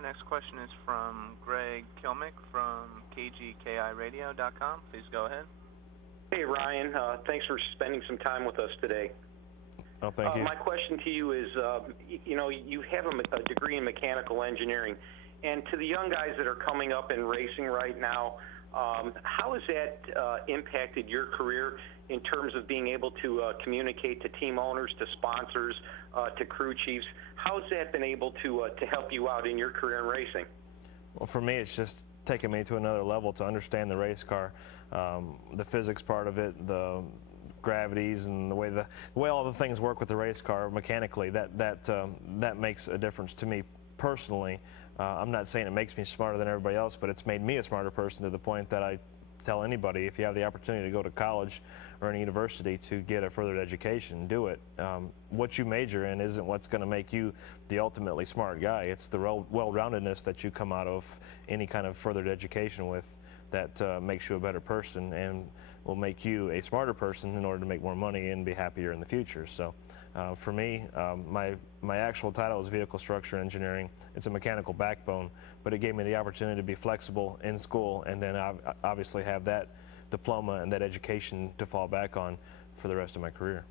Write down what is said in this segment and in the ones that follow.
Our next question is from Greg Kilmick from KGKIRadio.com. Please go ahead. Hey, Ryan. Thanks for spending some time with us today. Oh, thank you. My question to you is, you have a degree in mechanical engineering, and to the young guys that are coming up in racing right now, how has that impacted your career in terms of being able to communicate to team owners, to sponsors, to crew chiefs? How has that been able to help you out in your career in racing? Well, for me, it's just taken me to another level to understand the race car, the physics part of it, the gravities, and the way all the things work with the race car mechanically. That makes a difference to me personally. I'm not saying it makes me smarter than everybody else, but it's made me a smarter person to the point that I tell anybody, if you have the opportunity to go to college or any university to get a further education, do it. What you major in isn't what's going to make you the ultimately smart guy. It's the well-roundedness that you come out of any kind of further education with that makes you a better person and will make you a smarter person in order to make more money and be happier in the future. So for me, my actual title is vehicle structure engineering. It's a mechanical backbone, but it gave me the opportunity to be flexible in school and then obviously have that diploma and that education to fall back on for the rest of my career.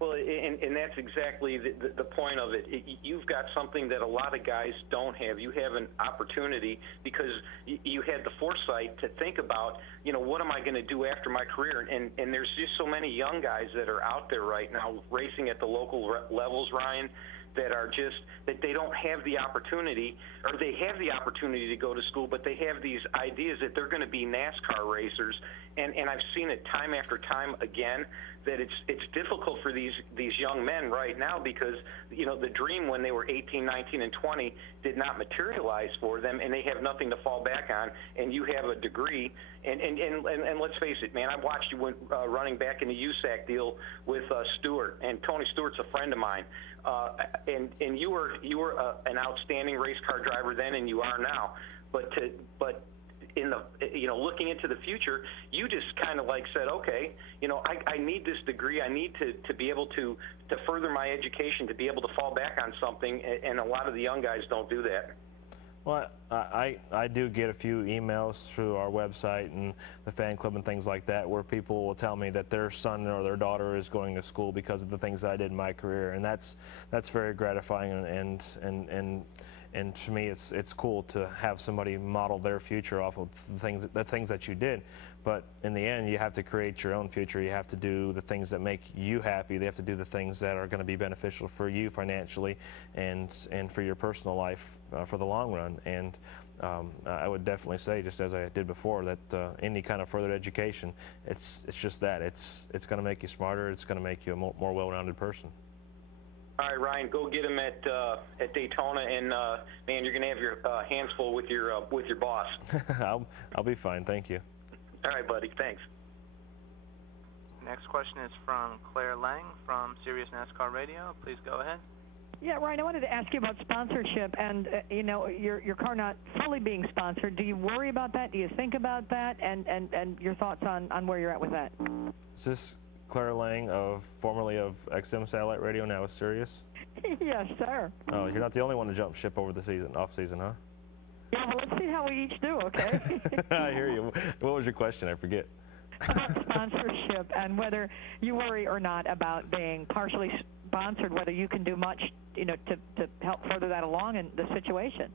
Well, and that's exactly the point of it. You've got something that a lot of guys don't have. You have an opportunity because you had the foresight to think about, what am I going to do after my career? And there's just so many young guys that are out there right now racing at the local levels, Ryan, that are just, that they don't have the opportunity, or they have the opportunity to go to school, but they have these ideas that they're going to be NASCAR racers. And I've seen it time after time again, that it's difficult for these young men right now because, the dream when they were 18, 19, and 20 did not materialize for them, and they have nothing to fall back on. And you have a degree, and let's face it, man, I watched you running back in the USAC deal with Stewart, and Tony Stewart's a friend of mine. And you were an outstanding race car driver then, and you are now. But in the looking into the future, you just kind of said, okay, I need this degree. I need to be able to further my education, to be able to fall back on something, and a lot of the young guys don't do that. Well, I do get a few emails through our website and the fan club and things like that where people will tell me that their son or their daughter is going to school because of the things that I did in my career, and that's very gratifying, and to me it's cool to have somebody model their future off of the things that you did. But in the end, you have to create your own future. You have to do the things that make you happy. They have to do the things that are going to be beneficial for you financially and for your personal life for the long run. And I would definitely say, just as I did before, that any kind of further education, it's just that. It's going to make you smarter. It's going to make you a more well-rounded person. All right, Ryan, go get him at Daytona, and man, you're going to have your hands full with your boss. I'll be fine. Thank you. All right, buddy. Thanks. Next question is from Claire Lang from Sirius NASCAR Radio. Please go ahead. Yeah, Ryan, I wanted to ask you about sponsorship and, your car not fully being sponsored. Do you worry about that? Do you think about that? And your thoughts on where you're at with that? Is this Claire Lang, formerly of XM Satellite Radio, now with Sirius? Yes, sir. Oh, you're not the only one to jump ship over the off-season, huh? Yeah, well, let's see how we each do, okay? I hear you. What was your question? I forget. About sponsorship and whether you worry or not about being partially sponsored, whether you can do much, to help further that along in the situation.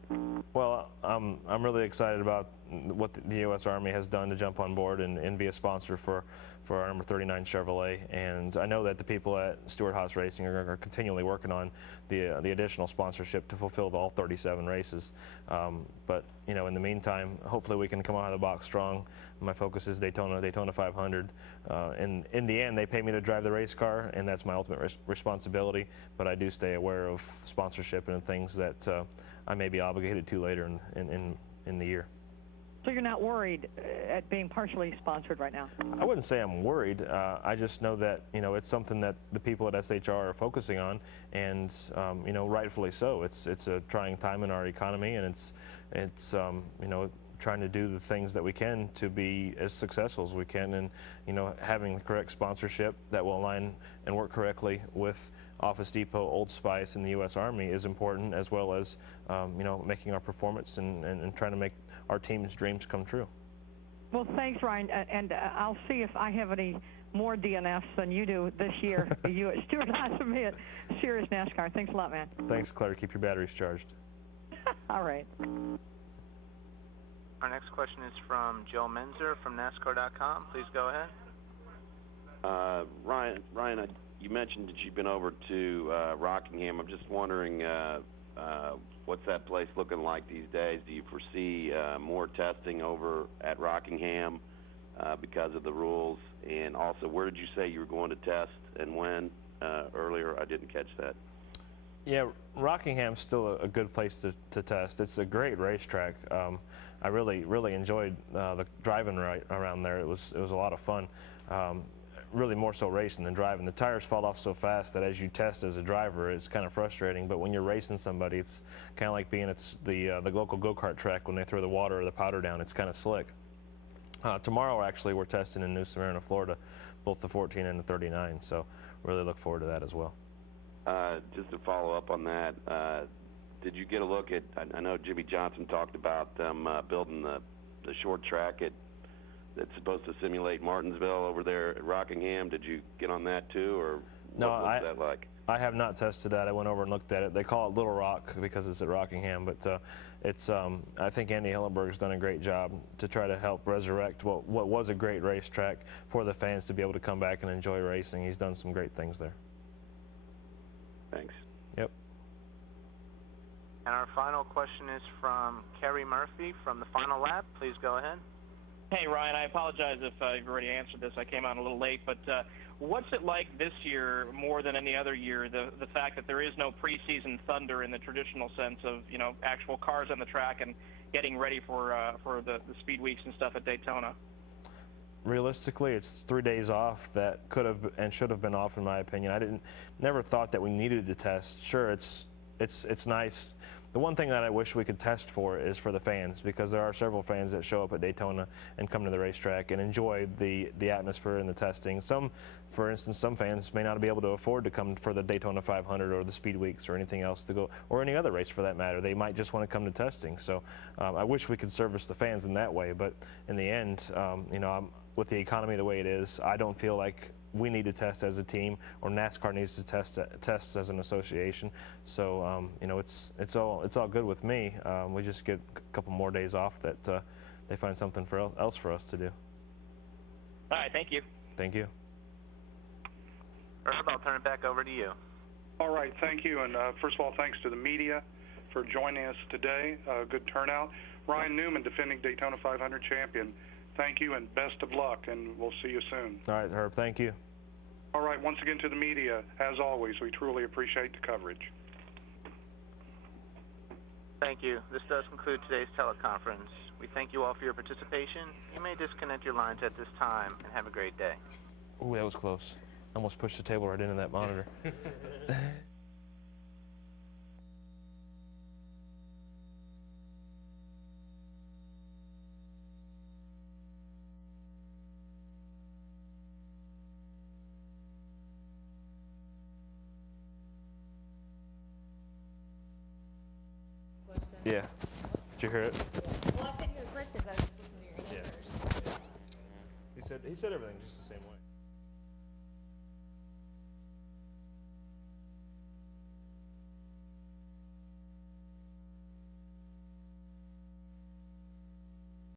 Well, I'm really excited about what the U.S. Army has done to jump on board and be a sponsor for our number 39 Chevrolet, and I know that the people at Stewart-Haas Racing are continually working on the additional sponsorship to fulfill all 37 races. But in the meantime, hopefully we can come out of the box strong. My focus is Daytona 500. And in the end, they pay me to drive the race car, and that's my ultimate responsibility. But I do stay aware of sponsorship and things that I may be obligated to later in the year. So you're not worried at being partially sponsored right now? I wouldn't say I'm worried. I just know that it's something that the people at SHR are focusing on, and rightfully so. It's a trying time in our economy, and it's trying to do the things that we can to be as successful as we can, and having the correct sponsorship that will align and work correctly with Office Depot, Old Spice, and the U.S. Army is important, as well as making our performance and trying to make our team's dreams come true. Well, thanks, Ryan, and I'll see if I have any more DNFs than you do this year. You at Stuart Lassamy at Serious NASCAR. Thanks a lot, man. Thanks, Claire. Keep your batteries charged. All right. Our next question is from Joe Menzer from NASCAR.com. Please go ahead. Ryan, you mentioned that you've been over to Rockingham. I'm just wondering what's that place looking like these days? Do you foresee more testing over at Rockingham because of the rules? And also, where did you say you were going to test and when? Earlier, I didn't catch that. Yeah, Rockingham's still a good place to test. It's a great racetrack. I really enjoyed the driving right around there. It was a lot of fun. Really more so racing than driving. The tires fall off so fast that as you test as a driver, it's kind of frustrating. But when you're racing somebody, it's kind of like being at the local go-kart track when they throw the water or the powder down. It's kind of slick. Tomorrow, actually, we're testing in New Smyrna, Florida, both the 14 and the 39. So really look forward to that as well. Just to follow up on that, did you get a look at, I know Jimmy Johnson talked about them building the short track that's supposed to simulate Martinsville over there at Rockingham. Did you get on that too, or what's that like? I have not tested that. I went over and looked at it. They call it Little Rock because it's at Rockingham, but I think Andy Hillenberg's done a great job to try to help resurrect what was a great racetrack for the fans to be able to come back and enjoy racing. He's done some great things there. Thanks. Yep. And our final question is from Kerry Murphy from The Final Lap. Please go ahead. Hey, Ryan, I apologize if you've already answered this. I came on a little late, but what's it like this year more than any other year, the fact that there is no preseason thunder in the traditional sense of, actual cars on the track and getting ready for the speed weeks and stuff at Daytona? Realistically, it's 3 days off that could have and should have been off, in my opinion. I never thought that we needed to test. Sure, it's nice. The one thing that I wish we could test for is for the fans, because there are several fans that show up at Daytona and come to the racetrack and enjoy the atmosphere and the testing. For instance, some fans may not be able to afford to come for the Daytona 500 or the Speed Weeks or anything else to go, or any other race for that matter. They might just want to come to testing. So I wish we could service the fans in that way, but in the end, with the economy the way it is, I don't feel like we need to test as a team, or NASCAR needs to test as an association. So it's all good with me. We just get a couple more days off that they find something else for us to do. All right, thank you. Thank you. Herb, I'll turn it back over to you. All right, thank you. And first of all, thanks to the media for joining us today. Good turnout. Ryan Newman, defending Daytona 500 champion. Thank you and best of luck, and we'll see you soon. All right, Herb, thank you. All right, once again to the media, as always, we truly appreciate the coverage. Thank you. This does conclude today's teleconference. We thank you all for your participation. You may disconnect your lines at this time, and have a great day. Ooh, that was close. Almost pushed the table right into that monitor. Yeah. Did you hear it? Well, I couldn't hear questions. I was just listening to your answers. Yeah. He said everything just the same way.